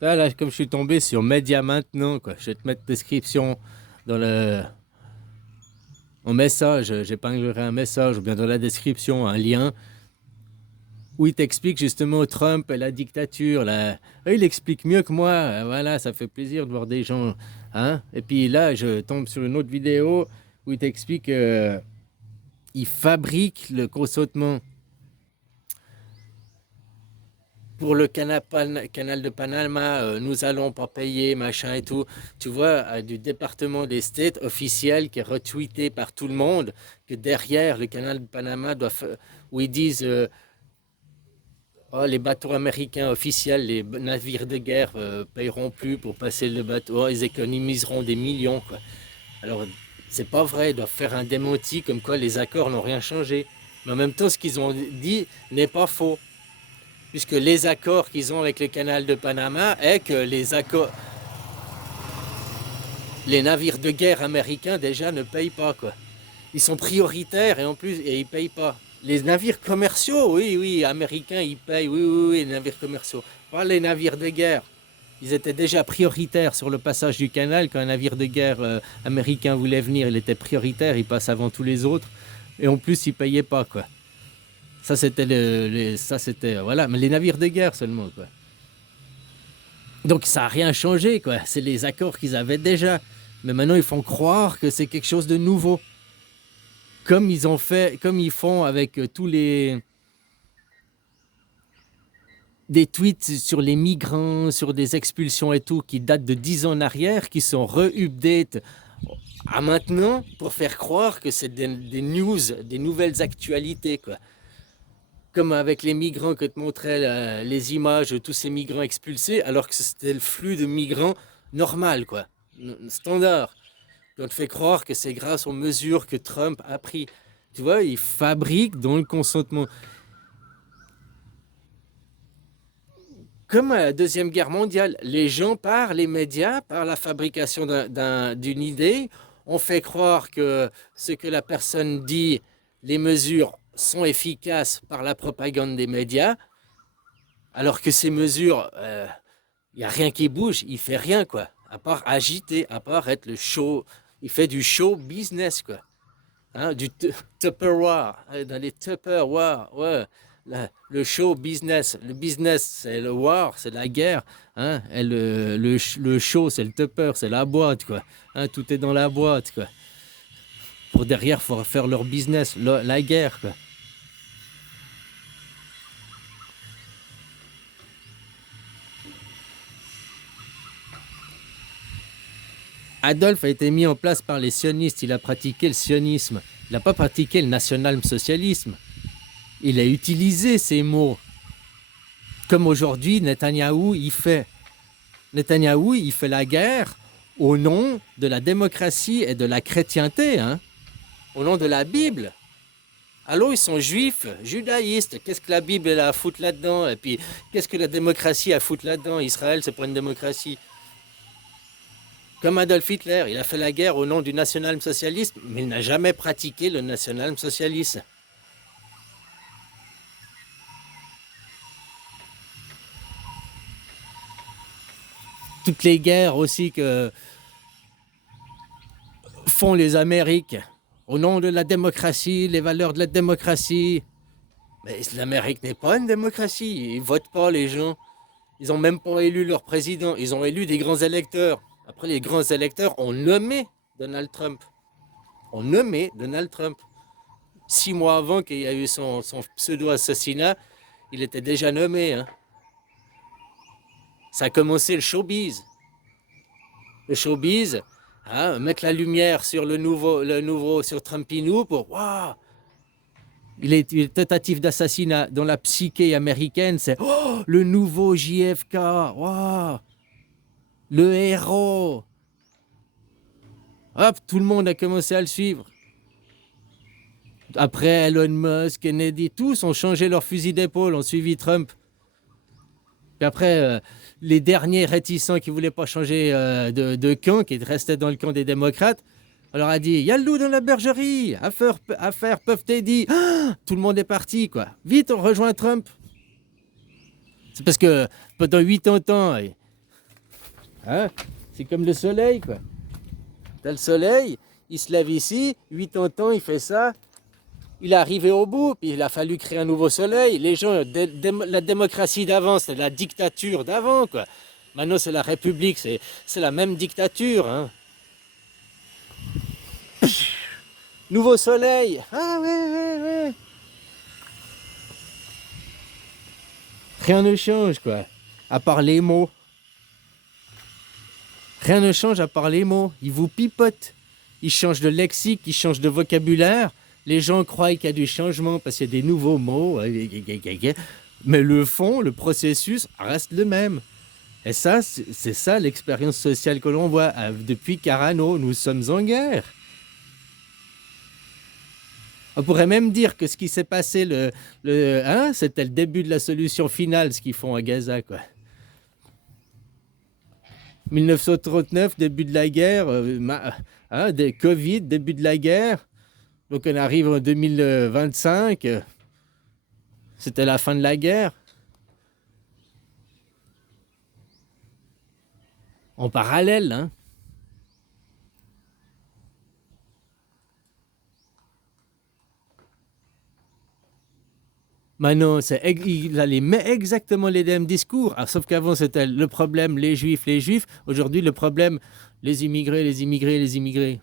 Là, comme je suis tombé sur Média maintenant, quoi, je vais te mettre description dans le en message, j'épinglerai un message ou bien dans la description un lien où il t'explique justement Trump et la dictature. Il explique mieux que moi. Voilà, ça fait plaisir de voir des gens. Hein. Et puis là, je tombe sur une autre vidéo où il t'explique qu'il fabrique le consentement pour le canal de Panama. Nous allons pas payer, machin et tout. Tu vois, du département des States officiel qui est retweeté par tout le monde, que derrière le canal de Panama où ils disent. Oh, les bateaux américains officiels, les navires de guerre payeront plus pour passer le bateau. Oh, ils économiseront des millions, quoi. Alors, c'est pas vrai. Ils doivent faire un démenti comme quoi les accords n'ont rien changé. Mais en même temps, ce qu'ils ont dit n'est pas faux. Puisque les accords qu'ils ont avec le canal de Panama est que les navires de guerre américains déjà ne payent pas, quoi. Ils sont prioritaires et en plus, ils payent pas. Les navires commerciaux, oui, oui, américains, ils payent, oui, oui, oui, les navires commerciaux. Pas les navires de guerre. Ils étaient déjà prioritaires sur le passage du canal. Quand un navire de guerre américain voulait venir, il était prioritaire, il passe avant tous les autres. Et en plus, ils payaient pas, quoi. Ça, c'était voilà, mais les navires de guerre seulement, quoi. Donc, ça n'a rien changé, quoi. C'est les accords qu'ils avaient déjà. Mais maintenant, ils font croire que c'est quelque chose de nouveau. Comme ils font avec tous des tweets sur les migrants, sur des expulsions et tout, qui datent de 10 ans en arrière, qui sont re-update à maintenant pour faire croire que c'est des news, des nouvelles actualités, quoi. Comme avec les migrants que te montrais les images de tous ces migrants expulsés, alors que c'était le flux de migrants normal, quoi, standard. On te fait croire que c'est grâce aux mesures que Trump a prises. Tu vois, il fabrique dans le consentement. Comme à la Deuxième Guerre mondiale, les gens, par les médias, par la fabrication d'une idée, on fait croire que ce que la personne dit, les mesures sont efficaces par la propagande des médias, alors que ces mesures, il n'y a rien qui bouge, il fait rien, quoi, à part agiter, à part être le show, il fait du show business, quoi. Hein, du Tupperware, dans les Tupperware, ouais. Le show business, le business c'est le war, c'est la guerre, hein, et le show c'est le tupper, c'est la boîte, quoi. Hein, tout est dans la boîte, quoi. Pour derrière, faut faire leur business, la guerre, quoi. Adolphe a été mis en place par les sionistes, il a pratiqué le sionisme, il n'a pas pratiqué le national-socialisme. Il a utilisé ces mots. Comme aujourd'hui, Netanyahou, il fait la guerre au nom de la démocratie et de la chrétienté, hein, au nom de la Bible. Allô, ils sont juifs, judaïstes. Qu'est-ce que la Bible a à foutre là-dedans? Et puis, qu'est-ce que la démocratie a à foutre là-dedans? Israël, c'est pas une démocratie. Comme Adolf Hitler, il a fait la guerre au nom du national-socialisme, mais il n'a jamais pratiqué le national-socialisme. Toutes les guerres aussi que font les Amériques au nom de la démocratie, les valeurs de la démocratie. Mais l'Amérique n'est pas une démocratie. Ils votent pas, les gens. Ils n'ont même pas élu leur président. Ils ont élu des grands électeurs. Après, les grands électeurs ont nommé Donald Trump. 6 mois avant qu'il y a eu son pseudo-assassinat, il était déjà nommé. Hein. Ça a commencé le showbiz. Le showbiz, hein, mettre la lumière sur le nouveau sur Trumpinou pour waouh. Il est tentative d'assassinat dans la psyché américaine, c'est oh, le nouveau JFK, wow, le héros. Hop, tout le monde a commencé à le suivre. Après, Elon Musk, Kennedy, tous ont changé leur fusil d'épaule, ont suivi Trump. Puis après, les derniers réticents qui ne voulaient pas changer de camp, qui restaient dans le camp des démocrates, on leur a dit, il y a le loup dans la bergerie, affaire Puff Teddy. Ah, tout le monde est parti, quoi. Vite, on rejoint Trump. C'est parce que pendant 80 ans, Hein? C'est comme le soleil, quoi. T'as le soleil, il se lève ici, 80 ans, il fait ça. Il est arrivé au bout, puis il a fallu créer un nouveau soleil. Les gens, la démocratie d'avant, c'est la dictature d'avant, quoi. Maintenant, c'est la République, c'est la même dictature, hein. Nouveau soleil. Ah ouais, ouais, ouais. Rien ne change, quoi. À part les mots. Rien ne change à part les mots. Ils vous pipotent. Ils changent de lexique, ils changent de vocabulaire. Les gens croient qu'il y a du changement parce qu'il y a des nouveaux mots. Mais le fond, le processus reste le même. Et ça, c'est ça l'expérience sociale que l'on voit. Depuis Carano, nous sommes en guerre. On pourrait même dire que ce qui s'est passé, hein, c'était le début de la solution finale, ce qu'ils font à Gaza, quoi. 1939, début de la guerre, hein, Covid, début de la guerre. Donc on arrive en 2025, c'était la fin de la guerre. En parallèle, hein. Maintenant, il a exactement les mêmes discours, sauf qu'avant c'était le problème les juifs, les juifs. Aujourd'hui, le problème les immigrés, les immigrés, les immigrés.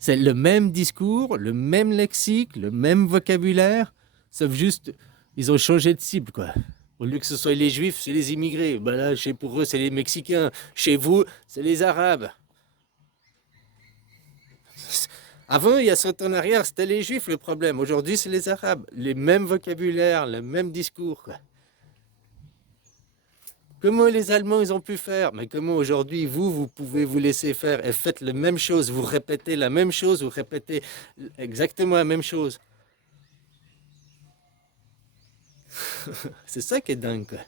C'est le même discours, le même lexique, le même vocabulaire, sauf juste, ils ont changé de cible, quoi. Au lieu que ce soit les juifs, c'est les immigrés. Ben là, pour eux, c'est les Mexicains. Chez vous, c'est les Arabes. Avant, il y a 100 ans en arrière, c'était les juifs le problème. Aujourd'hui, c'est les Arabes. Les mêmes vocabulaires, le même discours, quoi. Comment les Allemands, ils ont pu faire? Mais comment aujourd'hui, vous pouvez vous laisser faire et faites la même chose, vous répétez la même chose, vous répétez exactement la même chose. C'est ça qui est dingue, quoi.